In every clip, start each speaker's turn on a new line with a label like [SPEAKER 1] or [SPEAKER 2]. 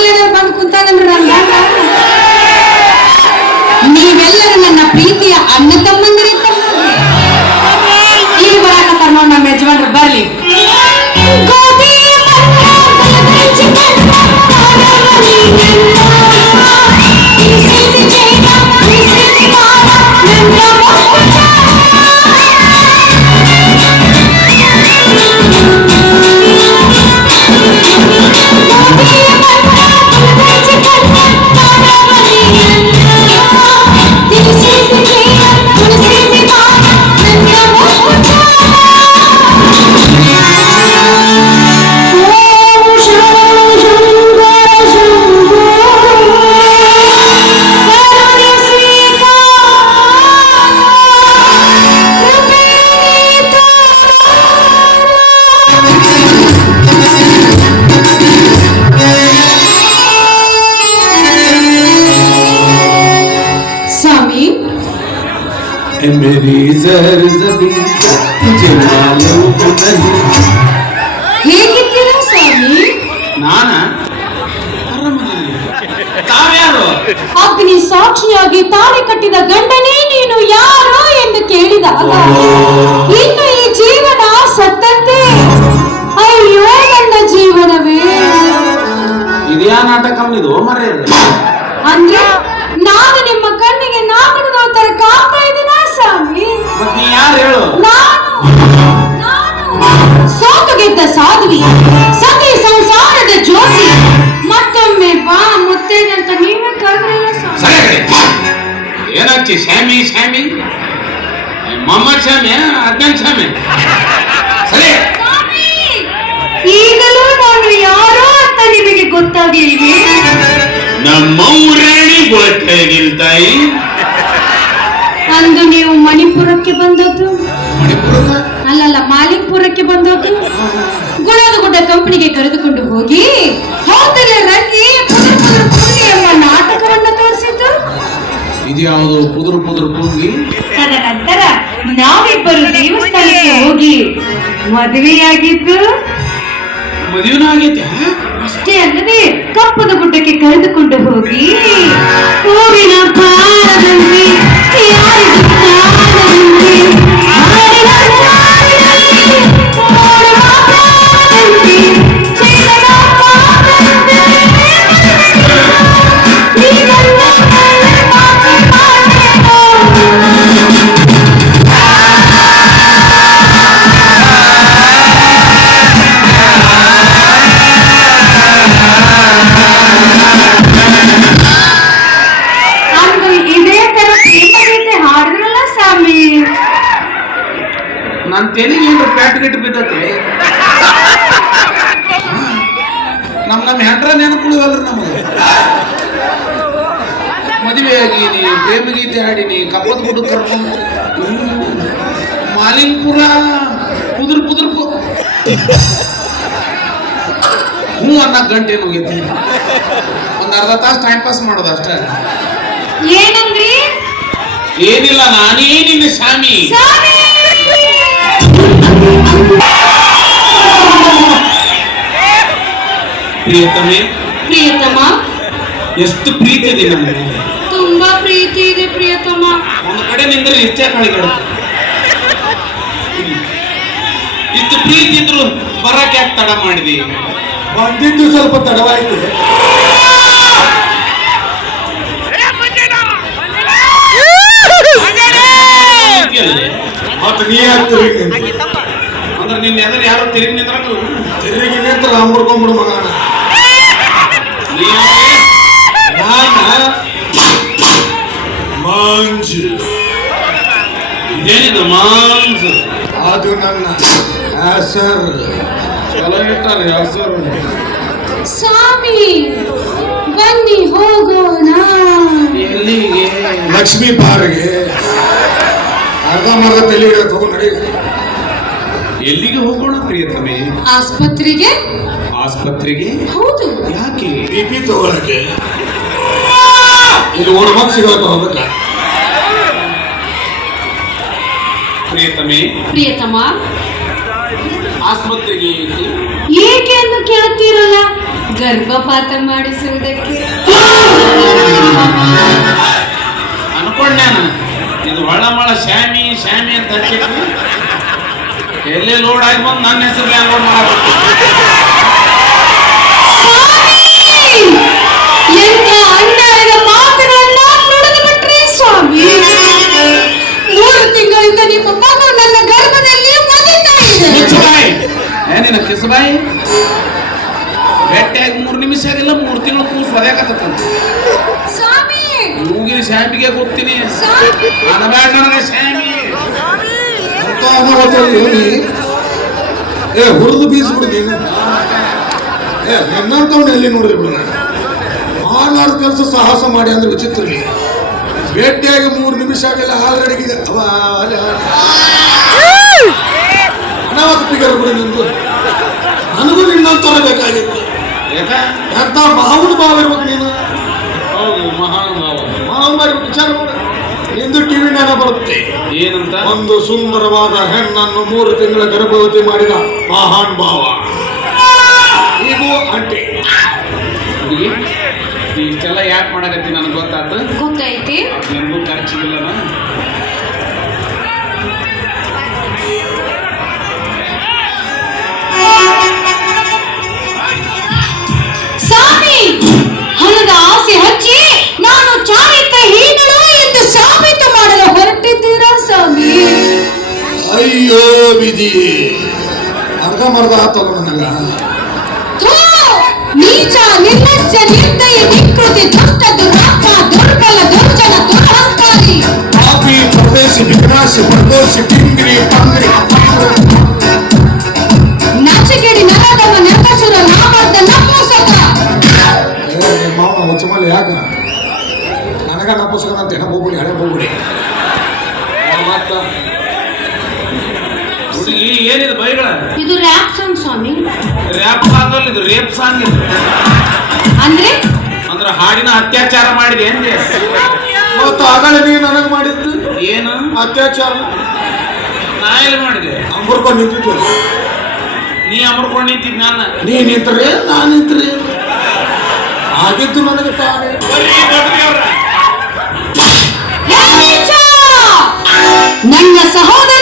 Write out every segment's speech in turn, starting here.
[SPEAKER 1] ಏನಾದ್ರು ಬಂದು ಕುಂತಾನಂದ್ರೆ ನನ್ನ ಗಂಡ ನೀವೆಲ್ಲರೂ ನನ್ನ ಪ್ರೀತಿಯ ಅಣ್ಣ ತಮ್ಮಂದಿರಿದ್ದ ಈಗ ಬರಾಕತ್ತಾರ ನೋಡ್ ನಮ್ಮ ಯಜಮಾನ್ರು ಬರ್ಲಿ
[SPEAKER 2] ಜರ್ ಜಬಿ
[SPEAKER 1] ಹೇಗಿದ್ದೀರಾ ಸ್ವಾಮಿ? ಅಗ್ನಿ ಸಾಕ್ಷಿಯಾಗಿ ತಾಳಿ ಕಟ್ಟಿದ ಗಂಡನೇ ನೀನು ಯಾರು ಎಂದು ಕೇಳಿದಾಗ ಇನ್ನು ಈ ಜೀವನ ಸತ್ತಂತೆ. ಅಯ್ಯೋ ನನ್ನ ಜೀವನವೇ.
[SPEAKER 2] ಇದ್ಯಾ ನಾಟಕ ಇದು?
[SPEAKER 1] ಅಂದ್ರೆ ನಾನು ನಿಮ್ಮ ಕಣ್ಣಿಗೆ ನಾಗರನಾಥರ ಕಾಣ್ತಾ ಇದ್ದೀನಾ ಸ್ವಾಮಿ?
[SPEAKER 2] ನೀ ಯಾರು ಹೇಳು?
[SPEAKER 1] ಸೋತು ಗೆದ್ದ ಸಾಧ್ವಿ ಸತಿ ಸಂಸಾರದ ಜ್ಯೋತಿ. ಮತ್ತೊಮ್ಮೆ ಬಾ ಮುತ್ತೇನಂತ ನೀವೇ ಕರೆದ್ರಲ್ಲ
[SPEAKER 2] ಸರಿ ಕಡೆ ಏನಾಗ್ತಿ? ಸ್ಯಾಮಿ ಸ್ಯಾಮಿ ಮೊಹಮ್ಮದ್ ಸ್ಯಾಮಿ ಅಜ್ಞಾನ್ ಸ್ಯಾಮಿ ಸರಿ.
[SPEAKER 1] ಈಗಲೂ ನಾನು ಯಾರೋ ಅಂತ ನಿಮಗೆ ಗೊತ್ತಾಗಿಲ್ವೇ
[SPEAKER 2] ಗೊತ್ತಾಗಿಲ್ ಗೊತ್ತಾಗಿಲ್ತಾಯಿ
[SPEAKER 1] ಅಂದು ನೀವು ಮಣಿಪುರಕ್ಕೆ ಬಂದದ್ದು? ಅಲ್ಲಲ್ಲ ಮಾಲಿಕ್ಪುರಕ್ಕೆ ಬಂದದ್ದು? ಗುಣದ ಗುಡ್ಡ ಕಂಪನಿಗೆ ಕರೆದುಕೊಂಡು ಹೋಗಿ ಹೌದಲ್ಲ ರಂಗಿ ಎಂಬ ನಾಟಕವನ್ನು ತೋರಿಸಿದ್ದು?
[SPEAKER 2] ಇದ್ಯಾವುದು? ಪುದುರು ಪುದುರು ಪುಂಗಿ?
[SPEAKER 1] ತದನಂತರ ನಾವಿಬ್ಬರು ದೇವಸ್ಥಾನಕ್ಕೆ ಹೋಗಿ ಮದುವೆಯಾಗಿದ್ದು? ಅಷ್ಟೇ ಅಲ್ಲದೆ ಕಪ್ಪದ ಗುಡ್ಡಕ್ಕೆ ಕರೆದುಕೊಂಡು ಹೋಗಿ ಹೂವಿನ ಪಾರದಲ್ಲಿ
[SPEAKER 2] Happy Life! ಪುದುರ್ ಕುದುರ್ ಪು ಹ್ಞೂ ಅನ್ನ ಗಂಟೆ ಹೋಗಿದ್ದೆ ಒಂದ್ ಅರ್ಧ ತಾಸು ಟೈಮ್ ಪಾಸ್ ಮಾಡೋದು ಅಷ್ಟೇ.
[SPEAKER 1] ಏನಂದ್ರಿ?
[SPEAKER 2] ಏನಿಲ್ಲ ನಾನೇ ನಿನ್ನ ಸ್ವಾಮಿ.
[SPEAKER 1] ಸ್ವಾಮಿ!
[SPEAKER 2] ಪ್ರಿಯತಮೆ
[SPEAKER 1] ಪ್ರಿಯತಮ.
[SPEAKER 2] ಎಷ್ಟು ಪ್ರೀತಿ ಇದೆ ನನಗೆ
[SPEAKER 1] ತುಂಬಾ ಪ್ರೀತಿ ಇದೆ ಪ್ರಿಯತಮ.
[SPEAKER 2] ಒಂದು ಕಡೆ ನಿಂದ್ರೆ ಇಷ್ಟೇ ಕಳಿಗಳು. ಇಷ್ಟು ಪ್ರೀತಿ ಇದ್ರು ಬರಕ್ ಯಾಕೆ ತಡ ಮಾಡಿದಿ?
[SPEAKER 3] ಬಂದಿದ್ದು ಸ್ವಲ್ಪ ತಡವಾಯ್ತು. ಮತ್ತೆ ನೀ
[SPEAKER 2] ಅಂದ್ರೆ ನಿನ್ನ ಎದುರು ಯಾರು ತಿರುಗಿ ನಿಂದ್ರು
[SPEAKER 3] ತಿರುಗಿ ನಿಂತ್ರ ಅಂಬರ್ಕೊಂಬಿಡು ಮಗನ ನಾನ ಮಂಜು.
[SPEAKER 2] ಇದೇನಿದು
[SPEAKER 3] ಅದು ನನ್ನ
[SPEAKER 2] ಇಟ್ಟಾರೆ ಹೆಸರು
[SPEAKER 1] ಸ್ವಾಮಿ ಬನ್ನಿ ಹೋಗೋಣ.
[SPEAKER 2] ಎಲ್ಲಿಗೆ?
[SPEAKER 3] ಲಕ್ಷ್ಮೀ ಬಾರ್ಗೆ ಅರ್ಧ ಮರ್ಧ ತಲೆ ಹಿಡಿದು ತಗೊಂಡು ನಡಿ.
[SPEAKER 2] ಎಲ್ಲಿಗೆ ಹೋಗೋಣ ಪ್ರಿಯತಮೆ?
[SPEAKER 1] ಆಸ್ಪತ್ರೆಗೆ?
[SPEAKER 2] ಆಸ್ಪತ್ರೆಗೆ?
[SPEAKER 1] ಹೌದು.
[SPEAKER 2] ಯಾಕೆ?
[SPEAKER 3] ಬಿ ಪಿ ತಗೊಳಕ್ಕೆ. ಇದು ಓಡ್ ಮಗ ಸಿಗೋದು ಹೋಗಕ್ಕ
[SPEAKER 2] ಪ್ರಿಯತಮೆ?
[SPEAKER 1] ಪ್ರಿಯತಮ.
[SPEAKER 2] ಆಸ್ಪತ್ರೆಗೆ ಏಕೆ?
[SPEAKER 1] ಅಂತ ಎಂದು ಕೇಳುತ್ತೀರಲ್ಲ? ಗರ್ಭಪಾತ ಮಾಡಿಸುವುದಕ್ಕೆ.
[SPEAKER 2] ಅನ್ಕೊಂಡೆ ಇದು ಒಳ್ಳಮಳ ಶ್ಯಾಮಿ ಶ್ಯಾಮಿ ಅಂತ ಎಲ್ಲೇ ಲೋಡ್ ಆಗಿ ಬಂದು ನನ್ನ ಹೆಸರು ಲೋಡ್ ಮಾಡಬೇಕು?
[SPEAKER 3] ಅಂತ ಅನಾಹುತಲ್ಲಿ ಏ ಹುರಿದು ಬೀಸ್ಬಿಡ್ತೀನಿ ನೀನು. ಏ ನನ್ನಂತವನ್ನ ಎಲ್ಲಿ ನೋಡ್ರಿ ಬಿಡು ಮಾಡ್ಲಾರ್ದ ಕೆಲಸ ಸಾಹಸ ಮಾಡಿ ಅಂದ್ರೆ ವಿಚಿತ್ರ ನೀ ಭೇಟಿಯಾಗಿ ಮೂರು ನಿಮಿಷ ಆಗಲ್ಲ ಆಲ್ರೆಡಿ ಅವ ಅನಾಹುತ ಪಿಗರ್ ಬಿಡು ನಿಂದು. ನನಗೂ ನಿನ್ನಂತವ್ರ ಬೇಕಾಗಿತ್ತು.
[SPEAKER 2] ಯಾಕ?
[SPEAKER 3] ಎಂತ ಮಾವನ ಭಾವ ಇರ್ಬೇಕು ನೀನು.
[SPEAKER 2] ಮಹಾನ್ ಭಾವ.
[SPEAKER 3] ಭಾವ. ವಿಚಾರ ಮಾಡು. ನಿಂದು ಟಿವಿ ನೆನ ಬರುತ್ತೆ.
[SPEAKER 2] ಏನಂತ?
[SPEAKER 3] ಒಂದು ಸುಂದರವಾದ ಹೆಣ್ಣನ್ನು ಮೂರು ತಿಂಗಳ ಗರ್ಭವತಿ ಮಾಡಿದ ಮಹಾನ್ ಭಾವ. ಇದು ಅಂಟೆ
[SPEAKER 2] ಇಷ್ಟೆಲ್ಲ ಯಾಕೆ ಮಾಡಕತ್ತಿ ನನಗೆ ಗೊತ್ತಾಯ್ತು.
[SPEAKER 1] ಗೊತ್ತೈತಿ
[SPEAKER 2] ನನಗೂ ಖರ್ಚಿಗಿಲ್ಲನ?
[SPEAKER 3] ವಿಧಿ ಅರ್ಧ ಮರ್ಧ ಆತಲ್ಲ!
[SPEAKER 1] ನೀಚ ನಿರ್ಲಜ್ಜ ನಿರ್ದಯ ನಿಕೃತಿ
[SPEAKER 2] ಏನಿದೆ ಬೈಗಳ?
[SPEAKER 1] ಇದು ರ್ಯಾಪ್ ಸಾಂಗ್ ಸ್ವಾಮಿ.
[SPEAKER 2] ರ್ಯಾಪ್ ಸಾಂಗ್ ಅಲ್ಲ ಇದು ರೇಪ್ ಸಾಂಗ್ ಇದು.
[SPEAKER 1] ಅಂದ್ರೆ?
[SPEAKER 2] ಅಂದ್ರೆ ಹಾಡಿನ ಅತ್ಯಾಚಾರ ಮಾಡಿದೆ ಅಂದ್ರೆ
[SPEAKER 3] ಮತ್ತು ಆಗಲೇ ನೀ ನನಗೆ ಮಾಡಿದ್ದು?
[SPEAKER 2] ಏನು?
[SPEAKER 3] ಅತ್ಯಾಚಾರ.
[SPEAKER 2] ನಾ ಎಲ್ಲಿ ಮಾಡಿದೆ?
[SPEAKER 3] ಅಂಬರ್ಕೊಂಡು ನಿಂತಿದ್ದು.
[SPEAKER 2] ನೀ ಅಮರ್ಕೊಂಡು ನಿಂತಿದ್ ನಾನು.
[SPEAKER 3] ನೀ ನಿಂತ್ರೆ ನಾನು ನಿಂತ್ರಿ. ಆಗಿದ್ದು ನನಗೆ ತಾನೇ.
[SPEAKER 2] ಬರ್ರಿ ಬರ್ರಿ ಅವ್ರ.
[SPEAKER 1] ನನ್ನ ಒಡೆಯುವೆಯ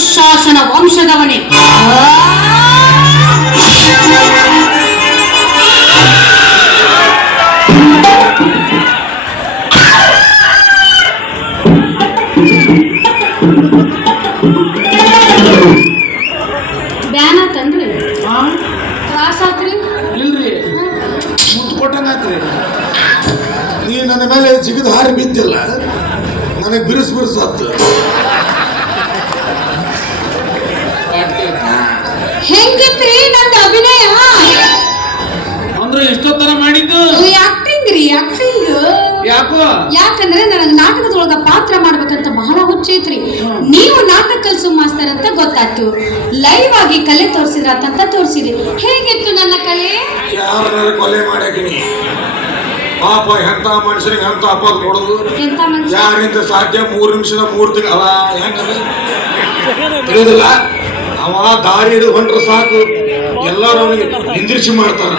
[SPEAKER 1] ದುಶ್ಶಾಸನ ವಂಶದವನೇ. ಬ್ಯಾನ್ ಆತನ್ರಿ ತ್ರಾಸ ಆತ್ರಿ?
[SPEAKER 2] ಇಲ್ರಿ. ಮುತ್ತು ಕೊಟ್ಟಂಗಾತ್ರಿ
[SPEAKER 3] ನೀ ನನ್ನ ಮೇಲೆ ಜಿಗಿದು ಹಾರಿ ಬಿದ್ದಿಲ್ಲ. ನನಗೆ ಬಿರುಸು ಬಿರುಸು ಹತ್ತು
[SPEAKER 1] ಹೆಂಗಿತ್ರಿ ನಂದು ಅಭಿನಯ
[SPEAKER 2] ಅಂದ್ರೆ ಇಷ್ಟೊತ್ತರ ಮಾಡಿದ್ದು
[SPEAKER 1] ಆಕ್ಟಿಂಗ್ ರೀ ಆಕ್ಟಿಂಗ್
[SPEAKER 2] ಯಾಕೋ
[SPEAKER 1] ಯಾಕಂದ್ರೆ ನನಗೆ ನಾಟಕದೊಳಗ ಪಾತ್ರ ಮಾಡ್ಬೇಕಂತ ಬಹಳ ಹುಚ್ಚೈತ್ರಿ ನೀವು ನಾಟಕ ಕಲ್ಸು ಅಂತ ಲೈವ್ ಆಗಿ ಕಲೆ ತೋರಿಸಿದ್ರ ಅಂತ ತೋರಿಸಿದೆ. ಹೇಗಿತ್ತು ನನ್ನ ಕಲೆ?
[SPEAKER 3] ಯಾರನ್ನಾರು ಕೊಲೆ ಮಾಡ್ಯಾಕಿನಿ ಪಾಪ ಎಂತ ಮನುಷ್ಯನಿಗೆ ಅಂತ ಅಪದ ಕೊಡುದು?
[SPEAKER 1] ಎಂತ ಮನುಷ್ಯ?
[SPEAKER 3] ಯಾರಿಂದ ಸಾಧ್ಯ? ಮೂರು ನಿಮಿಷದ ಮೂರು ತಿಂಗಳ ಅವ ಹೆಂಗದ ತಿಳಿಯೋದಿಲ್ಲ ಅವ ದಾರಿ ಹಿಡಿದು ಹೊಂಟ್ರೆ ಸಾಕು. ಎಲ್ಲರೂ ಅವನಿಗೆ ಮಾಡ್ತಾರೆ. ಮಾಡ್ತಾರ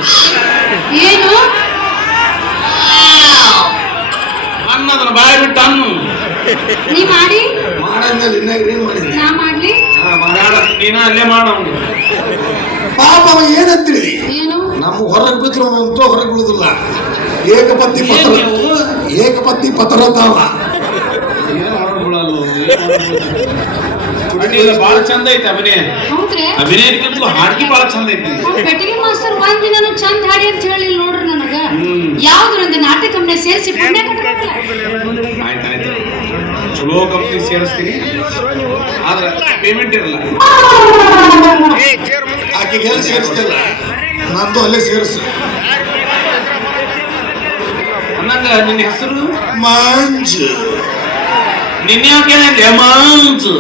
[SPEAKER 1] ಏನು?
[SPEAKER 2] ಅನ್ನದನ್ನ ಬಾಯಿ ಬಿಟ್ಟು ಅನ್ನು.
[SPEAKER 1] ನೀ ಮಾಡಿ.
[SPEAKER 3] ಮಾಡಾದ್ಮೇಲೆ ಇನ್ನ ಏನ್ ಮಾಡಿದ್ನಿ
[SPEAKER 1] ನಾ ಮಾಡ್ಲಿ?
[SPEAKER 2] ನೀನ ಅಲ್ಲೇ
[SPEAKER 3] ಪಾಪ ಅವ
[SPEAKER 1] ಏನಂತೀರಿ?
[SPEAKER 3] ನಮ್ಮ ಹೊರಗೆ ಬಿದ್ರು ಅಂತೂ ಹೊರಗೆ ಬಿಡುದಿಲ್ಲ ಏಕಪತ್ನಿ ಪತ್ರ
[SPEAKER 2] ಏಕಪತ್ತಿ
[SPEAKER 3] ಏಕಪತ್ನಿ ಪತ್ರ ತಾವ
[SPEAKER 2] ಚಂದ ಐತಿ ಅಭಿನಯ. ಹಾಡ್ಗಿ ಚಂದ ಐತಿ
[SPEAKER 1] ಒಂದ್ ದಿನನು ಚಂದ ಹಾಡಿ ಅಂತ ಹೇಳಿ ನೋಡ್ರಿ ನನಗ.
[SPEAKER 2] ಹ್ಮ್.
[SPEAKER 1] ಯಾವ್ದೊಂದು ನಾಟಕ ಸೇರಿಸಿ ಪುಣ್ಯ
[SPEAKER 2] ಆಯ್ತಾಯ್ತು ಚಲೋ ಕಂಪ್ನಿ ಸೇರಿಸ್ತೀನಿ. ಆದ್ರೆ ಪೇಮೆಂಟ್ ಇರಲ್ಲ.
[SPEAKER 3] ಆಕೆಗೆ ಎಲ್ಲಿ ಸೇರಿಸ್ತಿಲ್ಲ? ನಂದು ಅಲ್ಲೇ ಸೇರಿಸು.
[SPEAKER 2] ಅನ್ನಂಗ ನಿನ್ನ ಹೆಸರು?
[SPEAKER 3] ಮಂಜು.
[SPEAKER 2] ನಿನ್ನೆ ಯಾಕೆ ಮಂಜು.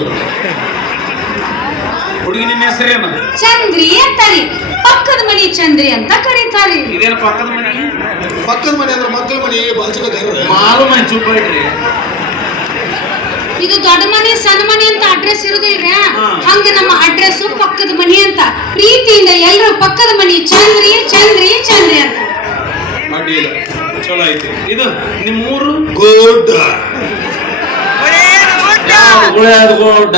[SPEAKER 2] ಹುಡುಗಿ ನಿನ್ನ ಹೆಸರೇನು?
[SPEAKER 1] ಚಂದ್ರಿ ಅಂತಾರೆ ಪಕ್ಕದ ಮನಿ ಚಂದ್ರಿ ಅಂತ ಕರೀತಾರೆ.
[SPEAKER 2] ಇದೇನು ಪಕ್ಕದ ಮನೆ?
[SPEAKER 3] ಪಕ್ಕದ ಮನೆ ಅಂದ್ರೆ ಮಕ್ಕಳ ಮನೆ ಬಾಜುಕ
[SPEAKER 2] ಮಾರು ಮನೆ ಚುಪ್ಪ ಇಟ್ರಿ
[SPEAKER 1] ಇದು ದೊಡ್ಡ ಮನೆ ಸಣ್ಣ ಮನೆ ಅಂತ ಅಡ್ರೆಸ್ ಇರೋದಿಲ್ರ
[SPEAKER 2] ಹಾ.
[SPEAKER 1] ಹಂಗ ನಮ್ಮ ಅಡ್ರೆಸ್ ಪಕ್ಕದ ಮನೆ ಅಂತ. ಪ್ರೀತಿಯಿಂದ ಎಲ್ಲರೂ ಪಕ್ಕದ ಮನೆ ಚಂದ್ರಿ ಚಂದ್ರಿ ಚಂದ್ರಿ ಅಂತ.
[SPEAKER 2] ಚಲೋ ಐತಿ ಇದು ನಿಮ್ಮ ಊರು
[SPEAKER 3] ಗೋಡ್ಡ
[SPEAKER 2] ಗುಳ್ಯಾದ ಗೋಡ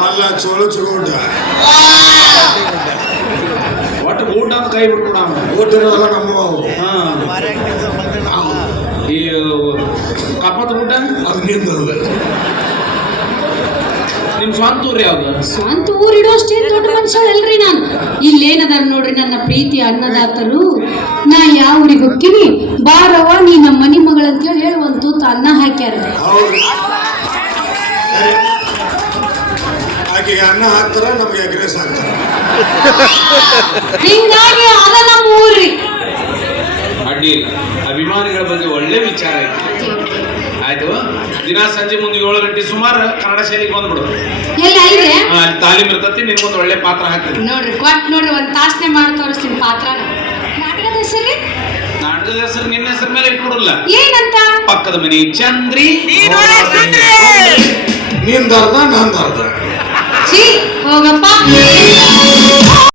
[SPEAKER 3] ಅಲ್ಲ ಚೋಳ ಚೋಡ
[SPEAKER 2] ಒಟ್ಟು ಊಟ ಅಂತ ಕೈ ಬಿಟ್ಬಿಡ
[SPEAKER 3] ಊಟ ಇರೋದಲ್ಲ ನಮ್ಮ
[SPEAKER 2] ಹಾಂ. ಈ ಕಪ್ಪದ ಊಟ?
[SPEAKER 3] ಅದು ನಿಂದಲ್ಲ
[SPEAKER 2] ನಿಮ್ ಸ್ವಂತ ಊರು ಯಾವ್ದು?
[SPEAKER 1] ಸ್ವಂತ ಊರಿಡೋಷ್ಟೇ ದೊಡ್ಡ ಮನುಷ್ಯ ಅಲ್ರಿ ನಾನು. ಇಲ್ಲೇನದ ನೋಡ್ರಿ ನನ್ನ ಪ್ರೀತಿ ಅನ್ನದಾತರು. ನಾ ಯಾವ ಊರಿಗೆ ಹೋಗ್ತೀನಿ? ಬಾರವ ನೀ ನಮ್ಮ ಮನಿ ಮಗಳ ಅಂತ ಹೇಳಿ ಒಂದು ತೂತ ಅನ್ನ ಹಾಕ್ಯಾರ.
[SPEAKER 3] ಆಕೆಗೆ ಅನ್ನ ಹಾಕ್ತಾರ ನಮ್ಗೆ ಎಗ್ರೆಸ್ ಹಾಕ್ತಾರ.
[SPEAKER 1] ಹಿಂಗಾಗಿ ಅದ ನಮ್ಮ ಊರಿ.
[SPEAKER 2] ಅಡ್ಡಿ ಅಭಿಮಾನಿಗಳ ಬಗ್ಗೆ ಒಳ್ಳೆ ವಿಚಾರ ಐತಿ ದಿನ ಸಂಜೆ ಮುಂದೆ ಏಳು ಗಂಟೆ ಸುಮಾರು ಕನ್ನಡ ಶಾಲೆಗೆ ಬಂದ್ಬಿಡು.
[SPEAKER 1] ಎಲ್ಲ
[SPEAKER 2] ಹಾ, ಅಲ್ಲಿ ತಾಲೀಮ್ ಇರ್ತತಿ ನಿನ್ಗೊಂದು ಒಳ್ಳೆ ಪಾತ್ರ ಹಾಕ್ತೀನಿ.
[SPEAKER 1] ನೋಡ್ರಿ ಕೊಟ್ ನೋಡ್ರಿ ಒಂದ್ ತಾಸನೆ ಮಾಡಿ ತೋರಿಸ್ತೀನಿ ಪಾತ್ರ ನಾಟಕದ ಹೆಸರು?
[SPEAKER 2] ನಾಟಕದ ಹೆಸರು ನಿನ್ನ ಹೆಸರು ಮೇಲೆ ಇಟ್ಬಿಡಲ್ಲ.
[SPEAKER 1] ಏನಂತ?
[SPEAKER 2] ಪಕ್ಕದ ಮನೆ ಚಂದ್ರಿ.
[SPEAKER 3] ನಿಂದರ್ಧ ನಂದರ್ಧ
[SPEAKER 1] ಛೀ ಹೋಗಪ್ಪ.